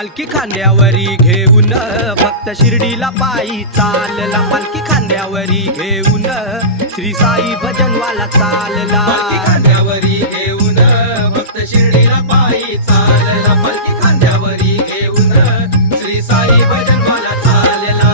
पालखी खांद्यावरी घेऊन भक्त शिर्डीला पायी चालला, पालखी खांद्यावरी घेऊन श्री साई भजनवाला चालला, पालखी खांद्यावरी घेऊन भक्त शिर्डीला पायी चालला, पालखी खांद्यावरी घेऊन श्री साई भजनवाला चालला।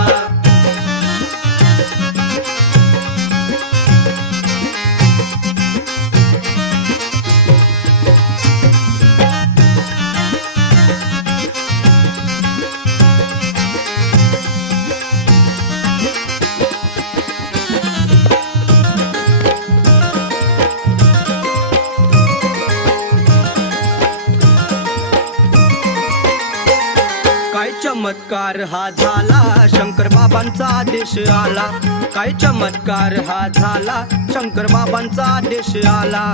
काय चमत्कार हा झाला, शंकर बाबांचा आदेश आला, काय चमत्कार हा झाला, शंकर बाबांचा आदेश आला।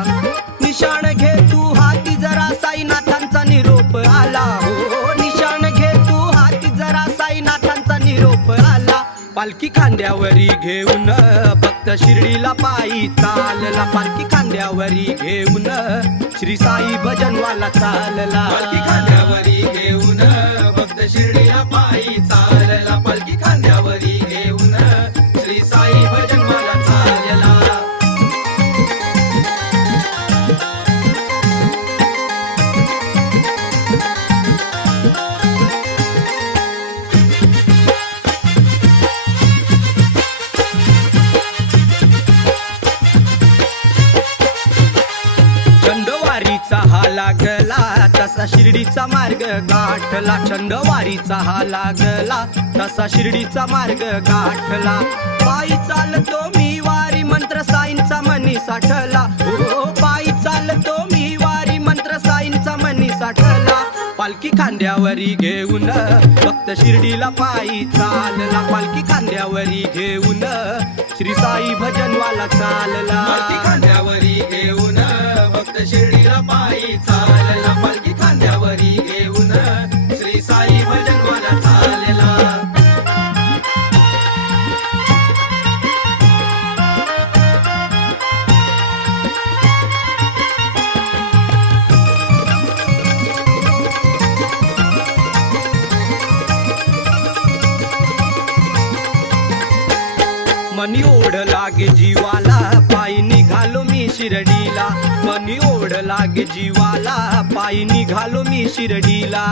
निशाण घे तू हाती जरा साईनाथांचा निरोप आला, हो निशाण घे तू हाती जरा साईनाथांचा निरोप आला। पालखी खांद्यावरी घेऊन भक्त शिर्डीला पायी चालला, पालखी खांद्यावरी घेऊन श्री साई भजनवाला चालला, पालखी खांद्यावरी घेऊन भक्त शिर्डीला पायी चालला, पालखी खांद्यावरी घेऊन श्री साई भजनवाला चालला। चंदवारीचा हा लागला तसा शिर्डीचा मार्ग गाठला, चंदवारीचा हा लागला तसा शिर्डीचा मार्ग गाठला। पायी चालतो मी वारी मंत्र साईंचा मनी साठला, हो पायी चालतो मी वारी मंत्र साईंचा मनी साठला। पालखी खांद्यावरी घेऊन भक्त शिर्डीला पायी चालला, पालखी खांद्यावरी घेऊन श्री साई भजनवाला चालला, पालखी खांद्यावरी घेऊन भक्त शिर्डीला पायी चालला, पालखी खांद्यावरी घेऊन श्री साई भजनवाला चालला। मनी ओढ लागे जीवाला पायी निघालो मी शिर्डीला, मनी ओढ लागे जीवाला पायी निघालो मी शिर्डीला।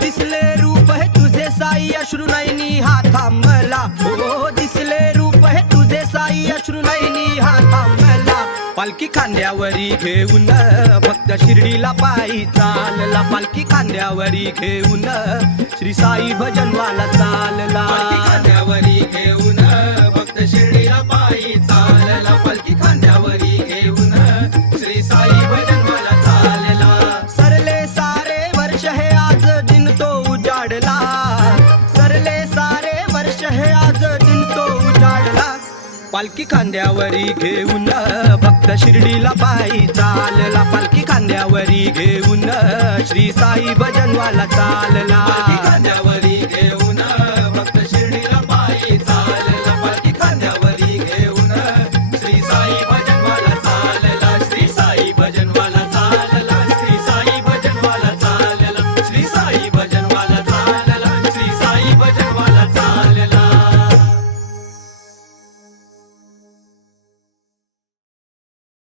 दिसले रूप हे तुझे साई अश्रू नयनी हा थांबला, हो दिसले रूप हे तुझे साई अश्रू नयनी हा थांबला। पालखी खांद्यावरी घेऊन भक्त शिर्डीला पायी चालला, पालखी खांद्यावरी घेऊन श्री साई भजनवाला चालला, पालखी खांद्यावरी घेऊन भक्त शिर्डीला पायी चालला, पालखी खांद्यावरी घेऊन श्री साई भजनवाला चालला। सरले सारे वर्ष हे आज दिन तो उजाडला, सरले सारे वर्ष हे आज दिन तो उजाडला। पालखी खांद्यावरी घेऊन भक्त शिर्डीला पायी चालला, पालखी खांद्यावरी घेऊन श्री साई भजनवाला चालला।